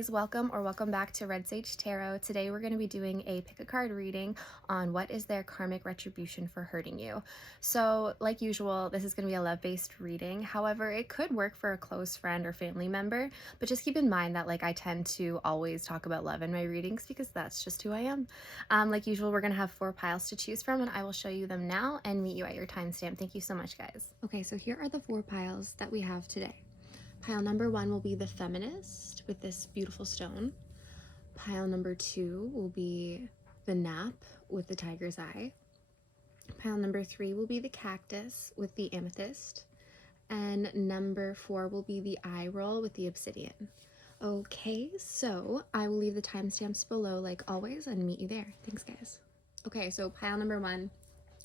guys, welcome back to Red Sage Tarot. Today we're going to be doing a pick a card reading on what is their karmic retribution for hurting you. So like usual, this is going to be a love-based reading. However, it could work for a close friend or family member, but just keep in mind that I tend to always talk about love in my readings because that's just who I am. Like usual, we're going to have 4 piles to choose from, and I will show you them now and meet you at your timestamp. Thank you so much, guys. Okay, so here are the 4 piles that we have today. Pile number 1 will be the feminist with this beautiful stone. Pile number 2 will be the nap with the tiger's eye. Pile number 3 will be the cactus with the amethyst. And number 4 will be the eye roll with the obsidian. Okay, so I will leave the timestamps below like always and meet you there. Thanks, guys. Okay, so pile number 1,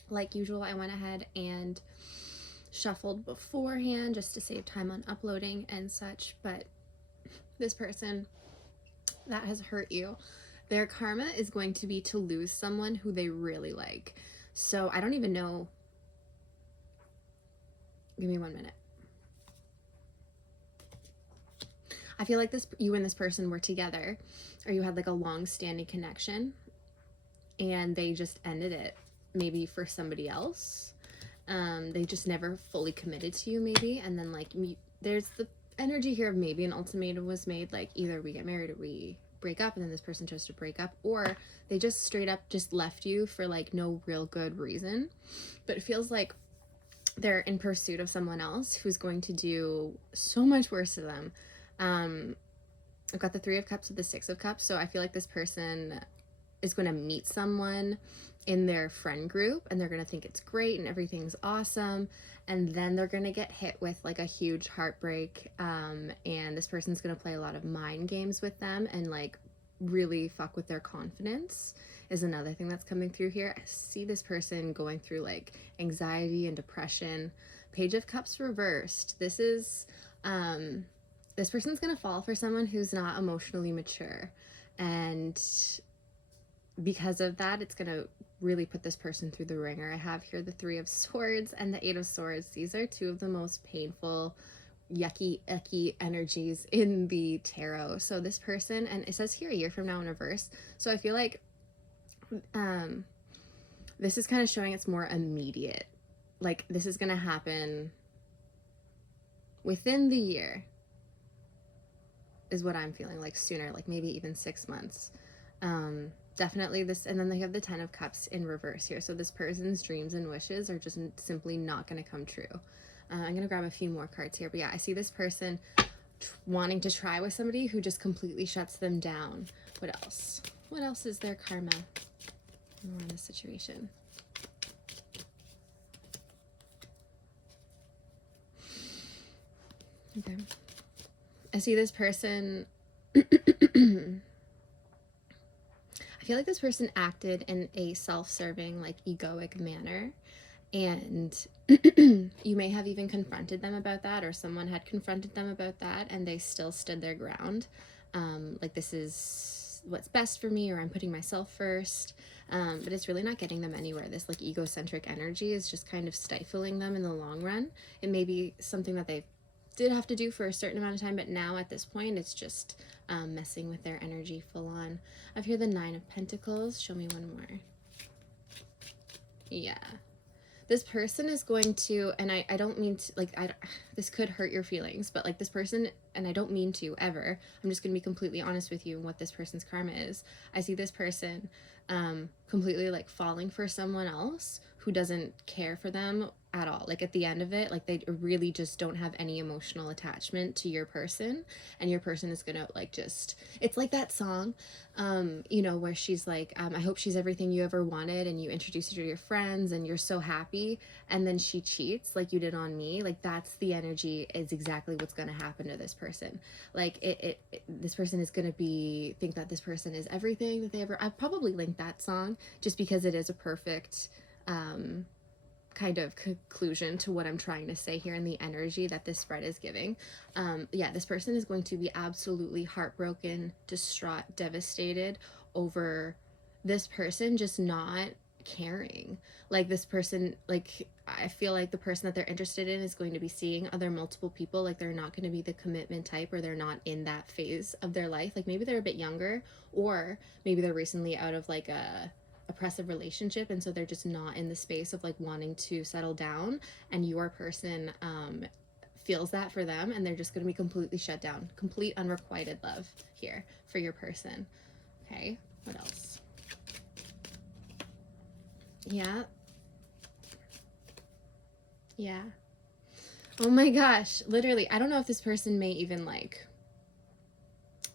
like usual, I went ahead and shuffled beforehand just to save time on uploading and such, but this person that has hurt you, their karma is going to be to lose someone who they really like. So I don't even know. Give me 1 minute. I feel like you and this person were together, or you had like a long-standing connection and they just ended it, maybe for somebody else. They just never fully committed to you, maybe, and then there's the energy here of maybe an ultimatum was made, like either we get married or we break up, and then this person chose to break up, or they just straight up just left you for like no real good reason. But it feels like they're in pursuit of someone else who's going to do so much worse to them. I've got the 3 of Cups with the 6 of Cups, so I feel like this person is going to meet someone in their friend group and they're going to think it's great and everything's awesome, and then they're going to get hit with like a huge heartbreak, and this person's going to play a lot of mind games with them and like really fuck with their confidence is another thing that's coming through here. I see this person going through like anxiety and depression. Page of Cups reversed. This is this person's going to fall for someone who's not emotionally mature, and because of that, it's going to really put this person through the ringer. I have here the 3 of Swords and the 8 of Swords. These are 2 of the most painful, yucky, icky energies in the tarot. So this person, and it says here a year from now in reverse. So I feel like this is kind of showing it's more immediate. Like this is going to happen within the year is what I'm feeling, like sooner, like maybe even 6 months. Definitely this, and then they have the 10 of Cups in reverse here. So this person's dreams and wishes are just simply not going to come true. I'm going to grab a few more cards here, but yeah, I see this person wanting to try with somebody who just completely shuts them down. What else? What else is their karma in this situation? Okay. I see this person I feel like this person acted in a self-serving, like egoic manner, and you may have even confronted them about that, or someone had confronted them about that and they still stood their ground. Like this is what's best for me, or I'm putting myself first, but it's really not getting them anywhere. This like egocentric energy is just kind of stifling them in the long run. It may be something that they did have to do for a certain amount of time, but now at this point it's just messing with their energy full on. I've here the 9 of Pentacles. Show me one more. Yeah, this person is going to, and I don't mean to, like, this could hurt your feelings, but like this person, and I don't mean to ever, I'm just going to be completely honest with you and what this person's karma is. I see this person completely like falling for someone else who doesn't care for them at all. Like at the end of it, like they really just don't have any emotional attachment to your person, and your person is gonna like just, it's like that song you know, where she's like I hope she's everything you ever wanted, and you introduce her to your friends and you're so happy, and then she cheats like you did on me. Like that's the energy, is exactly what's gonna happen to this person. Like this person is gonna think that this person is everything that they ever, I probably linked that song just because it is a perfect kind of conclusion to what I'm trying to say here in the energy that this spread is giving. Yeah, this person is going to be absolutely heartbroken, distraught, devastated over this person just not caring. Like this person, like I feel like the person that they're interested in is going to be seeing other multiple people. Like they're not going to be the commitment type, or they're not in that phase of their life. Like maybe they're a bit younger, or maybe they're recently out of like a oppressive relationship, and so they're just not in the space of like wanting to settle down, and your person feels that for them, and they're just going to be completely shut down. Complete unrequited love here for your person. Okay, what else? Yeah. Yeah. Oh my gosh, literally, I don't know if this person may even like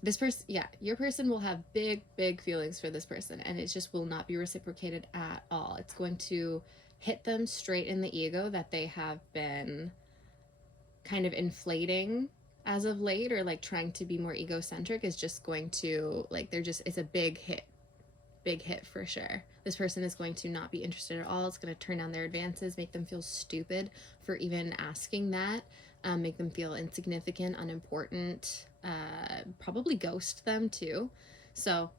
this person. Yeah, your person will have big feelings for this person, and it just will not be reciprocated at all. It's going to hit them straight in the ego that they have been kind of inflating as of late, or like trying to be more egocentric, is just going to like, they're just, it's a big hit for sure. This person is going to not be interested at all. It's going to turn down their advances, make them feel stupid for even asking that, make them feel insignificant, unimportant, probably ghost them too. So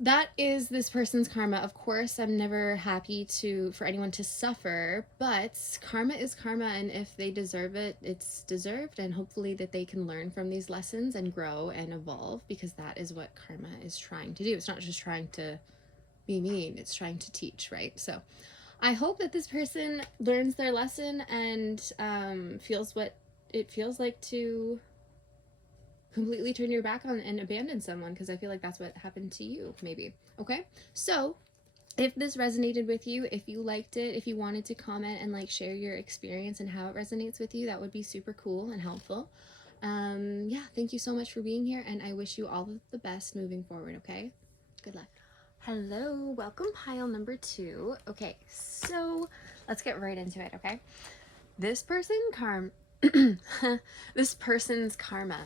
that is this person's karma. Of course, I'm never happy for anyone to suffer, but karma is karma, and if they deserve it, it's deserved, and hopefully that they can learn from these lessons and grow and evolve, because that is what karma is trying to do. It's not just trying to be mean, it's trying to teach, right? So I hope that this person learns their lesson and feels what it feels like to completely turn your back on and abandon someone, because I feel like that's what happened to you, maybe. Okay, so if this resonated with you, if you liked it, if you wanted to comment and like share your experience and how it resonates with you, that would be super cool and helpful. Yeah, thank you so much for being here, and I wish you all the best moving forward. Okay, good luck. Hello, welcome pile number 2. Okay, so let's get right into it. Okay, this this person's karma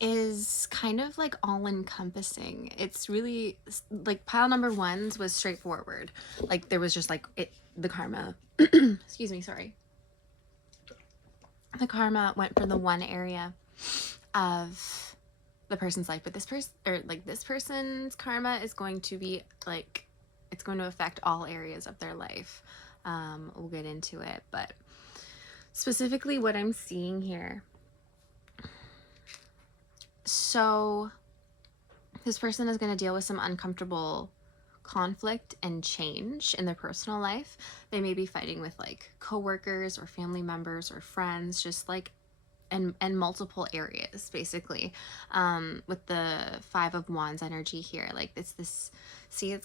is kind of like all encompassing. It's really like pile number 1's was straightforward. Like there was just like the karma. Excuse me, sorry. The karma went for the one area of the person's life, but this person's karma is going to be like, it's going to affect all areas of their life. We'll get into it, but specifically what I'm seeing here. So this person is going to deal with some uncomfortable conflict and change in their personal life. They may be fighting with like coworkers or family members or friends, just like and multiple areas basically. With the 5 of Wands energy here, like it's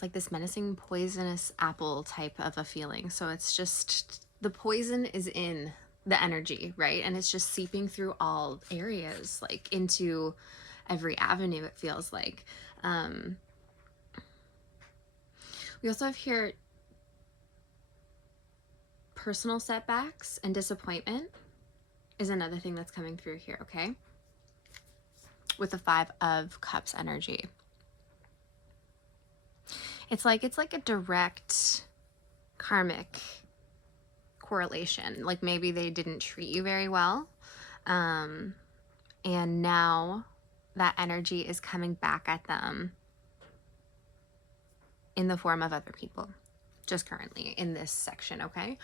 like this menacing poisonous apple type of a feeling. So it's just the poison is in the energy, right? And it's just seeping through all areas, like into every avenue, it feels like. We also have here personal setbacks and disappointment is another thing that's coming through here, okay? With the 5 of Cups energy. It's like a direct karmic correlation. Like maybe they didn't treat you very well. And now that energy is coming back at them in the form of other people, just currently in this section, okay?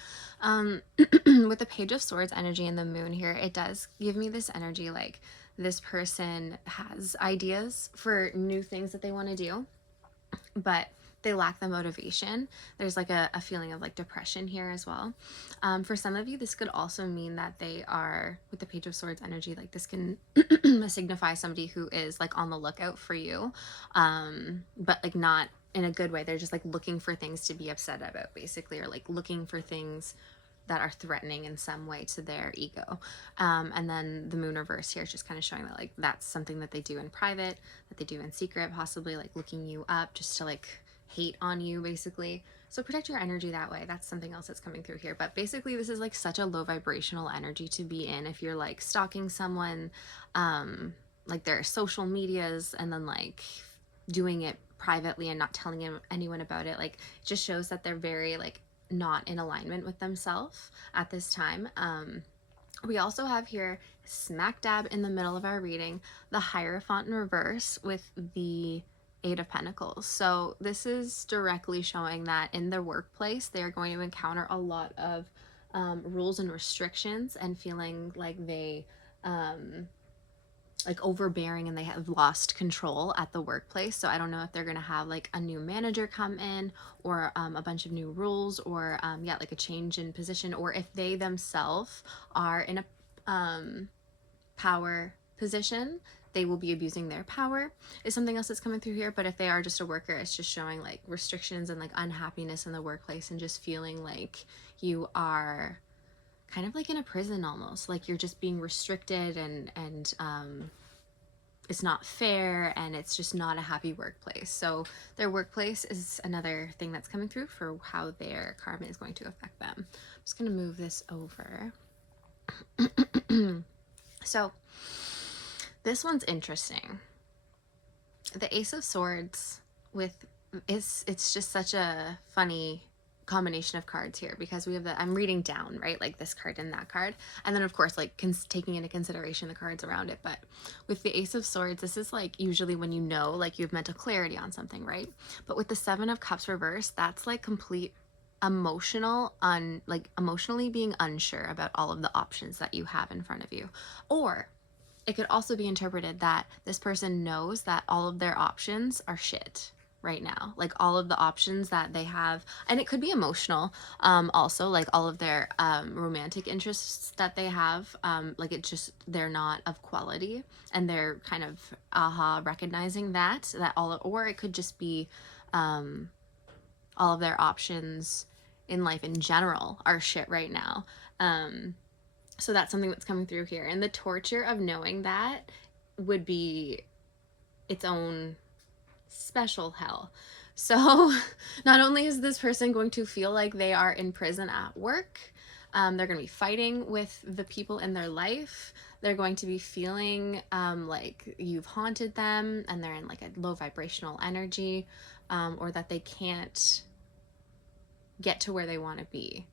With the Page of Swords energy and the Moon here, it does give me this energy like this person has ideas for new things that they want to do, but they lack the motivation. There's like a feeling of like depression here as well. For some of you, this could also mean that they are, with the Page of Swords energy, like this can signify somebody who is like on the lookout for you, but like not in a good way. They're just like looking for things to be upset about basically, or like looking for things that are threatening in some way to their ego. And then the Moon reverse here is just kind of showing that like that's something that they do in private, that they do in secret, possibly like looking you up just to like hate on you basically. So protect your energy that way. That's something else that's coming through here. But basically this is like such a low vibrational energy to be in if you're like stalking someone, like their social medias, and then like doing it privately and not telling anyone about it. Like it just shows that they're very like not in alignment with themselves at this time. We also have here, smack dab in the middle of our reading, the Hierophant in reverse with the Eight of Pentacles. So this is directly showing that in their workplace, they're going to encounter a lot of rules and restrictions and feeling like they like overbearing and they have lost control at the workplace. So I don't know if they're going to have like a new manager come in, or a bunch of new rules, or yeah, like a change in position, or if they themselves are in a power position, they will be abusing their power, is something else that's coming through here. But if they are just a worker, it's just showing like restrictions and like unhappiness in the workplace, and just feeling like you are kind of like in a prison almost, like you're just being restricted, and it's not fair, and it's just not a happy workplace. So their workplace is another thing that's coming through for how their karma is going to affect them. I'm just going to move this over. So this one's interesting. The Ace of Swords with it's just such a funny combination of cards here, because we have I'm reading down, right, like this card and that card, and then of course like taking into consideration the cards around it. But with the Ace of Swords, this is like usually when you know, like you have mental clarity on something, right? But with the Seven of Cups reversed, that's like complete emotionally being unsure about all of the options that you have in front of you. Or it could also be interpreted that this person knows that all of their options are shit right now, like all of the options that they have. And it could be emotional, also, like all of their romantic interests that they have, like it just, they're not of quality, and they're kind of recognizing that all, or it could just be all of their options in life in general are shit right now. So that's something that's coming through here. And the torture of knowing that would be its own special hell. So not only is this person going to feel like they are in prison at work, they're going to be fighting with the people in their life. They're going to be feeling like you've haunted them, and they're in like a low vibrational energy, or that they can't get to where they want to be.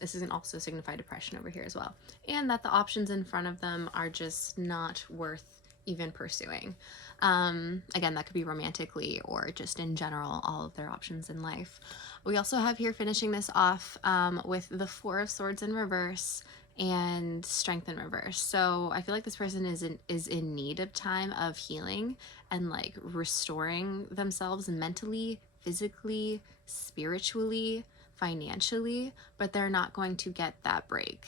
This can also signify depression over here as well. And that the options in front of them are just not worth even pursuing. Again, that could be romantically or just in general, all of their options in life. We also have here, finishing this off, with the Four of Swords in reverse and Strength in reverse. So I feel like this person is in need of time of healing and like restoring themselves mentally, physically, spiritually, financially, but they're not going to get that break.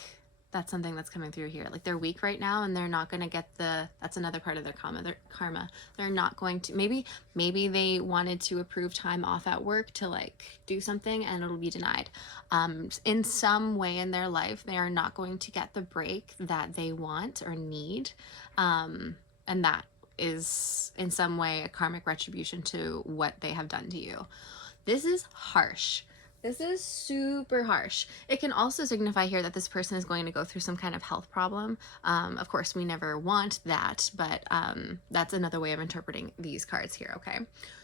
That's something that's coming through here. Like they're weak right now, and they're not going to get that's another part of their karma. They're not going to, maybe they wanted to approve time off at work to like do something, and it'll be denied. In some way in their life, they are not going to get the break that they want or need. And that is in some way a karmic retribution to what they have done to you. This is harsh. This is super harsh. It can also signify here that this person is going to go through some kind of health problem. Of course, we never want that, but that's another way of interpreting these cards here, okay?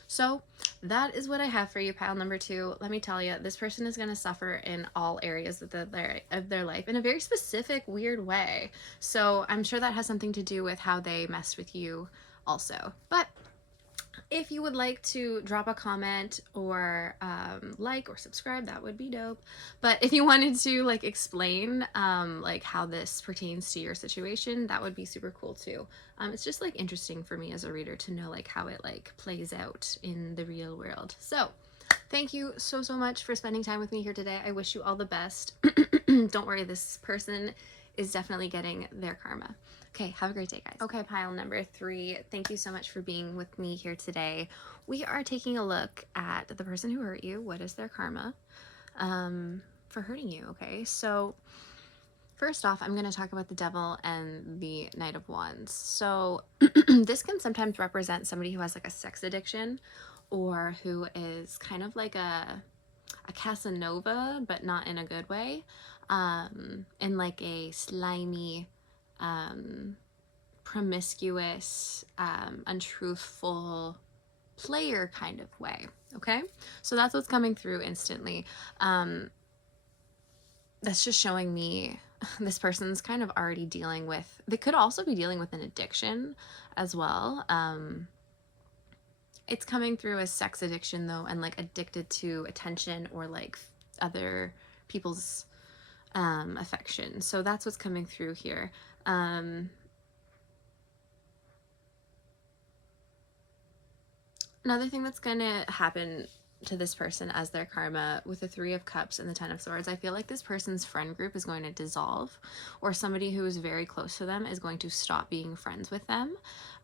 So that is what I have for you, pile number 2. Let me tell you, this person is going to suffer in all areas of their life in a very specific, weird way. So I'm sure that has something to do with how they messed with you also. But if you would like to drop a comment or like or subscribe, that would be dope. But if you wanted to like explain like how this pertains to your situation, that would be super cool too. It's just like interesting for me as a reader to know like how it like plays out in the real world. So thank you so much for spending time with me here today. I wish you all the best. Don't worry, this person is definitely getting their karma. Okay, have a great day, guys. Okay, pile number 3. Thank you so much for being with me here today. We are taking a look at the person who hurt you. What is their karma for hurting you? Okay, so first off, I'm going to talk about the Devil and the Knight of Wands. So this can sometimes represent somebody who has like a sex addiction, or who is kind of like a Casanova, but not in a good way, in like a slimy, promiscuous, untruthful player kind of way. Okay, so that's what's coming through instantly. That's just showing me this person's kind of already dealing with, they could also be dealing with an addiction as well. It's coming through as sex addiction though, and like addicted to attention or like other people's affection. So that's what's coming through here. Another thing that's going to happen to this person as their karma with the Three of Cups and the Ten of Swords, I feel like this person's friend group is going to dissolve, or somebody who is very close to them is going to stop being friends with them.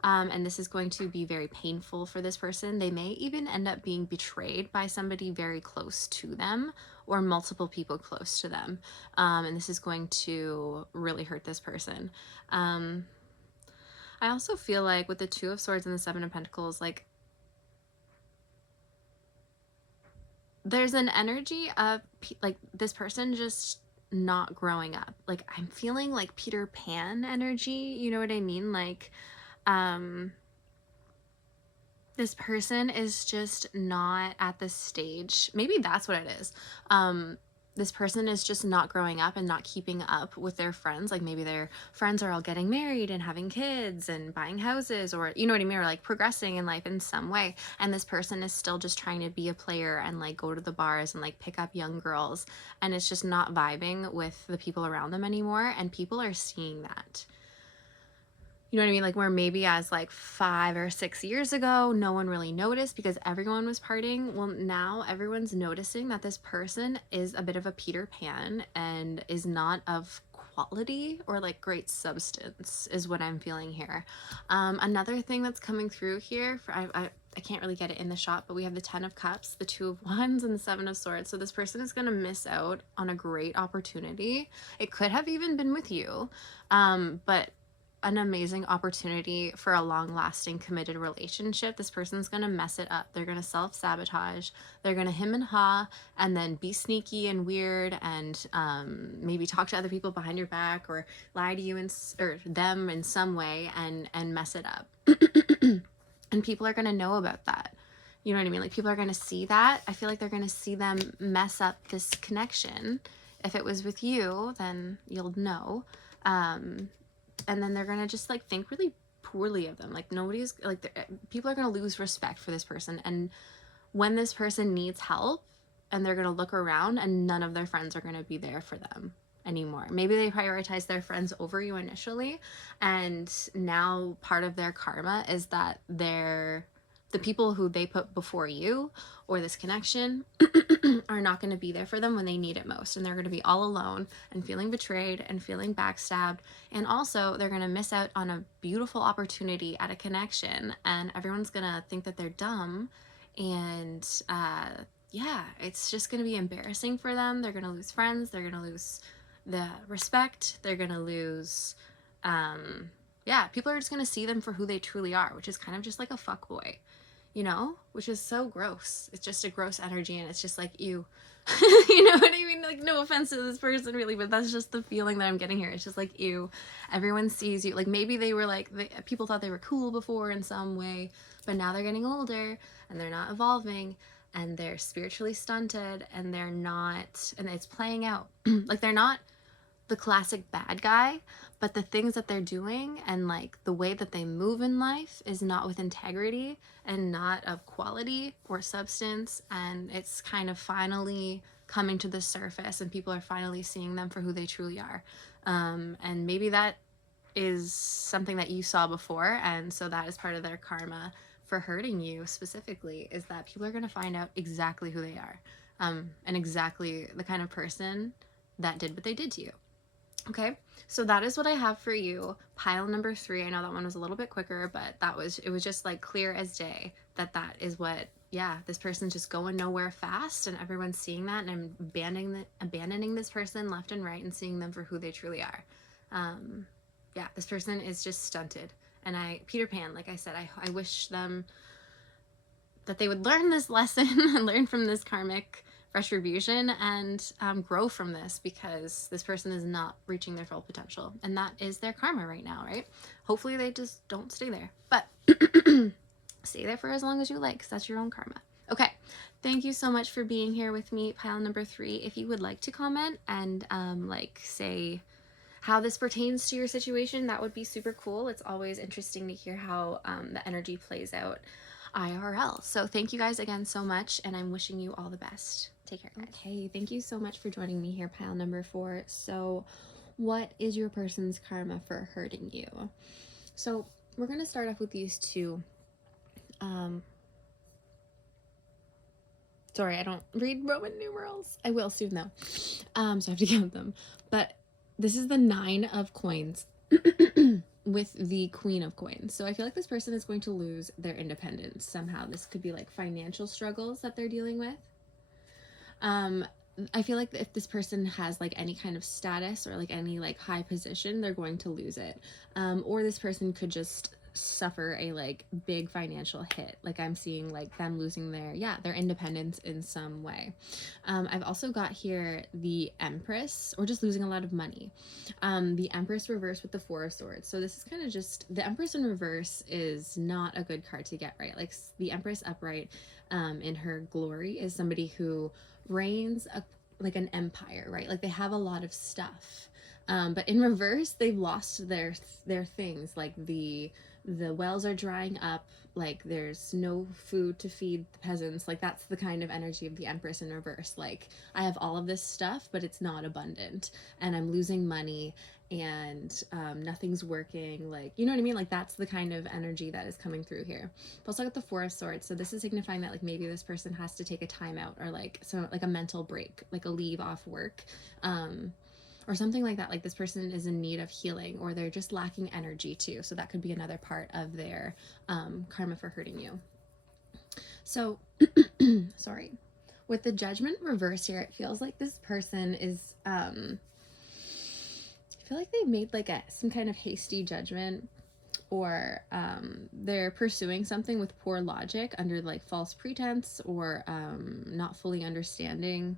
And this is going to be very painful for this person. They may even end up being betrayed by somebody very close to them, or multiple people close to them. And this is going to really hurt this person. I also feel like with the Two of Swords and the Seven of Pentacles, like, there's an energy of like this person just not growing up. Like, I'm feeling like Peter Pan energy, you know what I mean? Like, this person is just not at the stage. Maybe that's what it is. This person is just not growing up and not keeping up with their friends. Like, maybe their friends are all getting married and having kids and buying houses, or you know what I mean, or like progressing in life in some way, and this person is still just trying to be a player and like go to the bars and like pick up young girls, and it's just not vibing with the people around them anymore, and people are seeing that. You know what I mean? Like, where maybe as like 5 or 6 years ago, no one really noticed because everyone was partying. Well, now everyone's noticing that this person is a bit of a Peter Pan and is not of quality or like great substance, is what I'm feeling here. Another thing that's coming through here, I can't really get it in the shot, but we have the Ten of Cups, the Two of Wands, and the Seven of Swords. So this person is going to miss out on a great opportunity. It could have even been with you, but an amazing opportunity for a long-lasting committed relationship. This person's gonna mess it up. They're gonna self-sabotage. They're gonna him and ha, and then be sneaky and weird, and maybe talk to other people behind your back, or lie to you or them in some way, and mess it up. And people are gonna know about that. You know what I mean? Like, people are gonna see that. I feel like they're gonna see them mess up this connection. If it was with you, then you'll know. And then they're gonna just like think really poorly of them. Like, nobody's like, people are gonna lose respect for this person, and when this person needs help, and they're gonna look around and none of their friends are gonna be there for them anymore. Maybe they prioritize their friends over you initially, and now part of their karma is that the people who they put before you or this connection are not going to be there for them when they need it most, and they're going to be all alone and feeling betrayed and feeling backstabbed, and also they're going to miss out on a beautiful opportunity at a connection, and everyone's going to think that they're dumb, and yeah, it's just going to be embarrassing for them. They're going to lose friends, they're going to lose the respect, they're going to lose yeah, people are just going to see them for who they truly are, which is kind of just like a fuckboy, you know, which is so gross. It's just a gross energy, and it's just like, ew. You know what I mean? Like, no offense to this person really, but that's just the feeling that I'm getting here. It's just like, ew, everyone sees you. Like, maybe they were like, people thought they were cool before in some way, but now they're getting older and they're not evolving, and they're spiritually stunted, and they're not, and it's playing out. Like, they're not the classic bad guy, but the things that they're doing and like the way that they move in life is not with integrity and not of quality or substance, and it's kind of finally coming to the surface, and people are finally seeing them for who they truly are. And maybe that is something that you saw before, and so that is part of their karma for hurting you specifically, is that people are going to find out exactly who they are, and exactly the kind of person that did what they did to you. Okay, so that is what I have for you. Pile number 3. I know that one was a little bit quicker, but it was just like clear as day that is what, yeah, this person's just going nowhere fast, and everyone's seeing that, and I'm abandoning this person left and right and seeing them for who they truly are. Yeah, this person is just stunted, and Peter Pan, like I said, I wish them that they would learn this lesson and learn from this karmic retribution, and grow from this, because this person is not reaching their full potential, and that is their karma right now, right? Hopefully they just don't stay there, but stay there for as long as you like, because that's your own karma. Okay, thank you so much for being here with me, pile number 3. If you would like to comment and like say how this pertains to your situation, that would be super cool. It's always interesting to hear how the energy plays out. IRL. So thank you guys again so much, and I'm wishing you all the best. Take care, guys. Okay, thank you so much for joining me here, pile number 4. So what is your person's karma for hurting you? So we're going to start off with these two. Sorry, I don't read Roman numerals. I will soon though. So I have to count them. But this is the 9 of coins with the Queen of coins. So I feel like this person is going to lose their independence somehow. This could be like financial struggles that they're dealing with. I feel like if this person has like any kind of status or like any like high position, they're going to lose it. Or this person could just suffer a like big financial hit. Like I'm seeing like them losing their independence in some way. I've also got here the Empress, or just losing a lot of money. The Empress reversed with the 4 of Swords. So this is kind of just, the Empress in reverse is not a good card to get, right? Like the Empress upright in her glory is somebody who reigns like an empire, right? Like they have a lot of stuff. But in reverse, they've lost their things. Like the wells are drying up, like there's no food to feed the peasants. Like that's the kind of energy of the Empress in reverse. Like I have all of this stuff, but it's not abundant, and I'm losing money, and nothing's working. Like, you know what I mean? Like that's the kind of energy that is coming through here. I've also got the 4 of Swords. So this is signifying that like maybe this person has to take a timeout, or like like a mental break, like a leave off work. Or something like that. Like this person is in need of healing, or they're just lacking energy too. So that could be another part of their karma for hurting you. So, sorry. With the Judgment reverse here, it feels like this person is, I feel like they made like some kind of hasty judgment, or they're pursuing something with poor logic under like false pretense, or not fully understanding.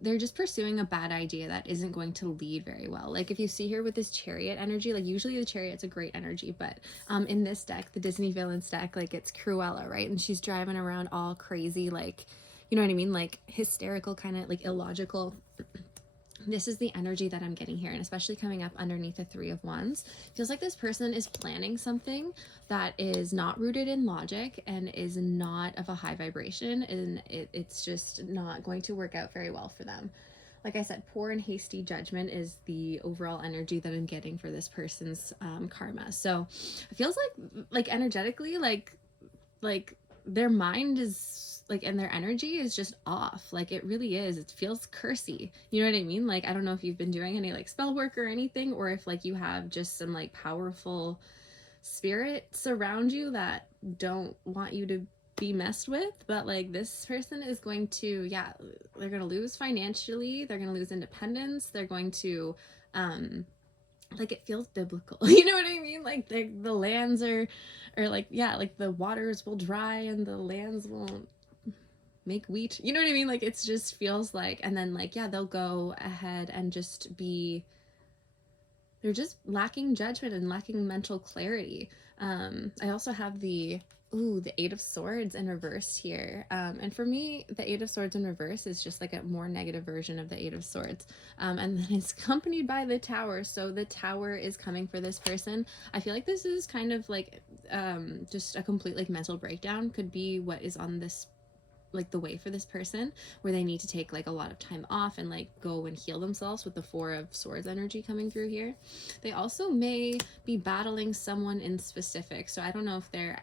They're just pursuing a bad idea that isn't going to lead very well. Like if you see here with this Chariot energy, like usually the Chariot's a great energy, but in this deck, the Disney Villains deck, like it's Cruella, right? And she's driving around all crazy, like, you know what I mean? Like hysterical, kind of like illogical. This is the energy that I'm getting here, and especially coming up underneath the 3 of Wands. Feels like this person is planning something that is not rooted in logic and is not of a high vibration, and it's just not going to work out very well for them. Like I said, poor and hasty judgment is the overall energy that I'm getting for this person's karma. So it feels like energetically, like their mind is like, and their energy is just off. Like it really is. It feels cursy. You know what I mean? Like, I don't know if you've been doing any like spell work or anything, or if like you have just some like powerful spirits around you that don't want you to be messed with. But like this person is going to, they're going to lose financially. They're going to lose independence. They're going to, like it feels biblical. You know what I mean? Like the lands are like, like the waters will dry and the lands won't make wheat. You know what I mean? Like it just feels like, and then like, they'll go ahead and just be, they're just lacking judgment and lacking mental clarity. I also have the 8 of Swords in reverse here. And for me, the 8 of Swords in reverse is just like a more negative version of the 8 of Swords. And then it's accompanied by the Tower. So the Tower is coming for this person. I feel like this is kind of like just a complete like mental breakdown could be what is on this, like the way for this person, where they need to take like a lot of time off and like go and heal themselves with the 4 of Swords energy coming through here. They also may be battling someone in specific. So I don't know if they're,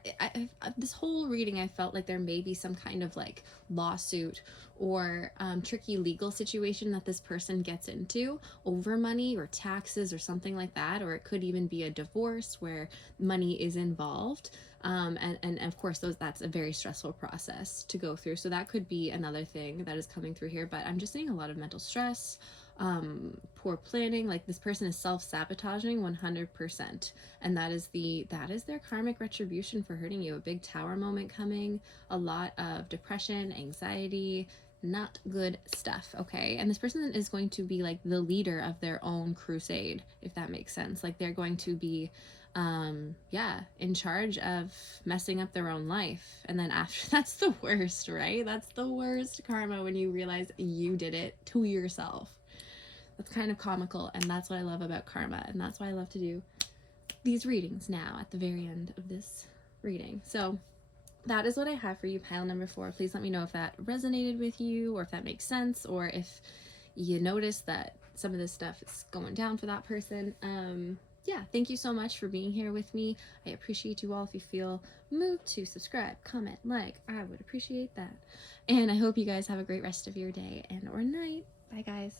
this whole reading, I felt like there may be some kind of like lawsuit or tricky legal situation that this person gets into over money or taxes or something like that. Or it could even be a divorce where money is involved. And of course that's a very stressful process to go through. So that could be another thing that is coming through here, but I'm just seeing a lot of mental stress, poor planning. Like this person is self-sabotaging 100%. And that is their karmic retribution for hurting you. A big Tower moment coming, a lot of depression, anxiety, not good stuff. Okay. And this person is going to be like the leader of their own crusade, if that makes sense. Like they're going to be in charge of messing up their own life. And then after, that's the worst, right? That's the worst karma, when you realize you did it to yourself. That's kind of comical, and that's what I love about karma, and that's why I love to do these readings now at the very end of this reading. So that is what I have for you, pile number 4. Please let me know if that resonated with you, or if that makes sense, or if you notice that some of this stuff is going down for that person. Yeah, thank you so much for being here with me. I appreciate you all. If you feel moved to subscribe, comment, like, I would appreciate that. And I hope you guys have a great rest of your day and or night. Bye, guys.